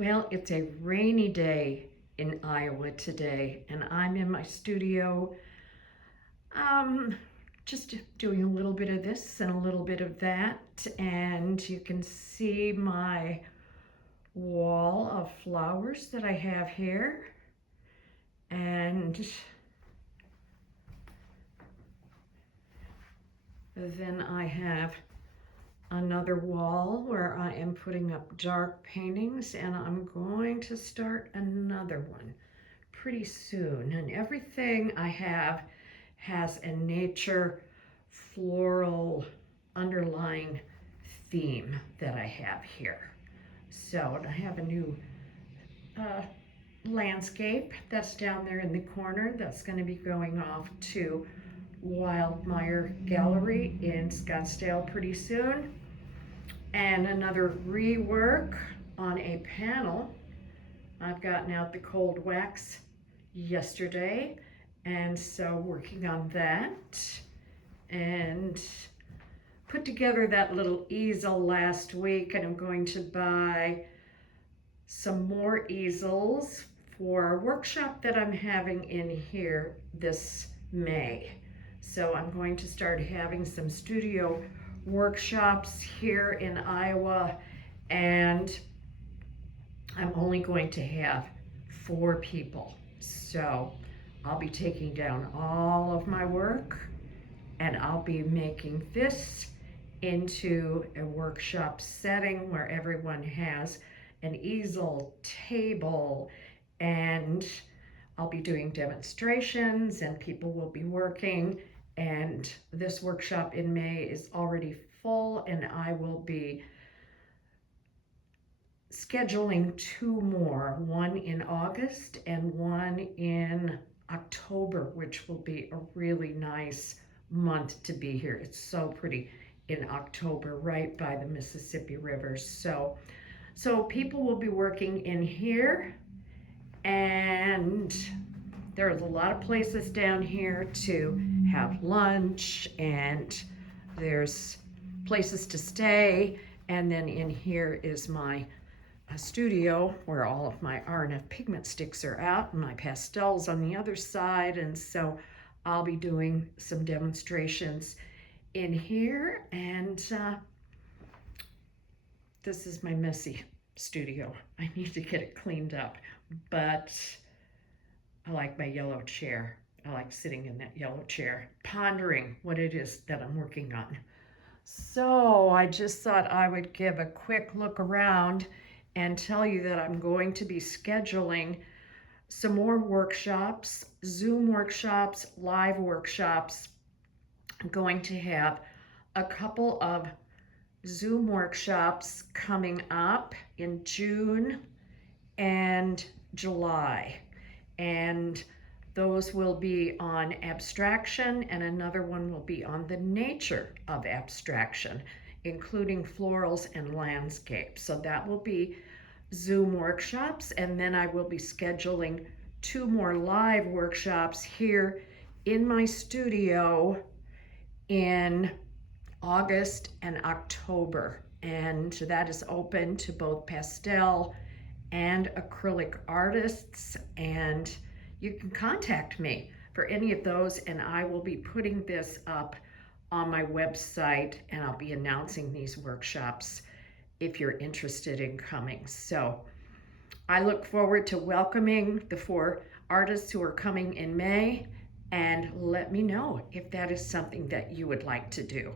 Well, it's a rainy day in Iowa today, and I'm in my studio, um, just doing a little bit of this and a little bit of that. And you can see my wall of flowers that I have here. And then I have another wall where I am putting up dark paintings, and I'm going to start another one pretty soon. And everything I have has a nature floral underlying theme that I have here. So I have a new uh, landscape that's down there in the corner that's going to be going off to Wildmeyer Gallery in Scottsdale pretty soon. And another rework on a panel. I've gotten out the cold wax yesterday, and so working on that, and put together that little easel last week, and I'm going to buy some more easels for a workshop that I'm having in here this May. So I'm going to start having some studio workshops here in Iowa, and I'm only going to have 4 people. So I'll be taking down all of my work, and I'll be making this into a workshop setting where everyone has an easel, table, and I'll be doing demonstrations and people will be working. And this workshop in May is already full, and I will be scheduling 2 more, one in August and one in October, which will be a really nice month to be here. It's so pretty in October, right by the Mississippi River. So people will be working in here, and there's a lot of places down here to have lunch, and there's places to stay. And then in here is my studio where all of my R&F pigment sticks are out, and my pastels on the other side. And so I'll be doing some demonstrations in here, and this is my messy studio. I need to get it cleaned up, but I like my yellow chair. I like sitting in that yellow chair, pondering what it is that I'm working on. So I just thought I would give a quick look around and tell you that I'm going to be scheduling some more workshops, Zoom workshops, live workshops. I'm going to have a couple of Zoom workshops coming up in June and July. And those will be on abstraction, and another one will be on the nature of abstraction, including florals and landscapes. So that will be Zoom workshops, and then I will be scheduling 2 more live workshops here in my studio in August and October. And that is open to both pastel and acrylic artists, and you can contact me for any of those, and I will be putting this up on my website, and I'll be announcing these workshops if you're interested in coming. So I look forward to welcoming the 4 artists who are coming in May, and let me know if that is something that you would like to do.